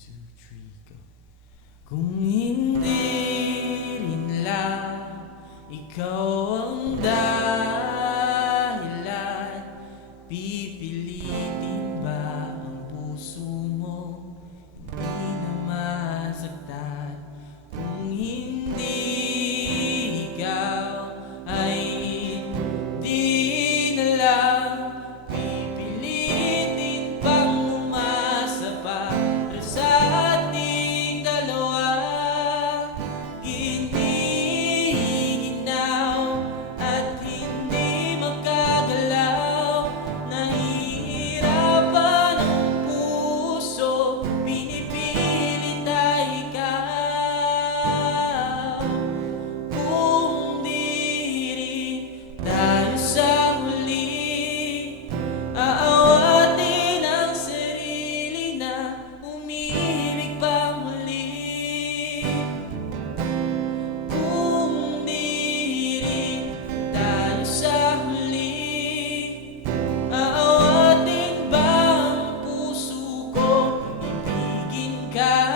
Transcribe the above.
2, 3, go. Kung hindi rin lang ikaw ang dahilan, pipilitin ba ang puso mo hindi na masaktan? Kung hindi ikaw ay hindi na lang pipilitin pang umasa pa sa ating dalawa. Giniginaw at hindi makagalaw, nahihirapan ang puso, pinipilit ay ikaw. Kung di rin tayo sa huli, aawatin ang sarili na umibig pa muli. Kung di rin tayo sa huli, aawatin ba ang puso ko, ibigin ka?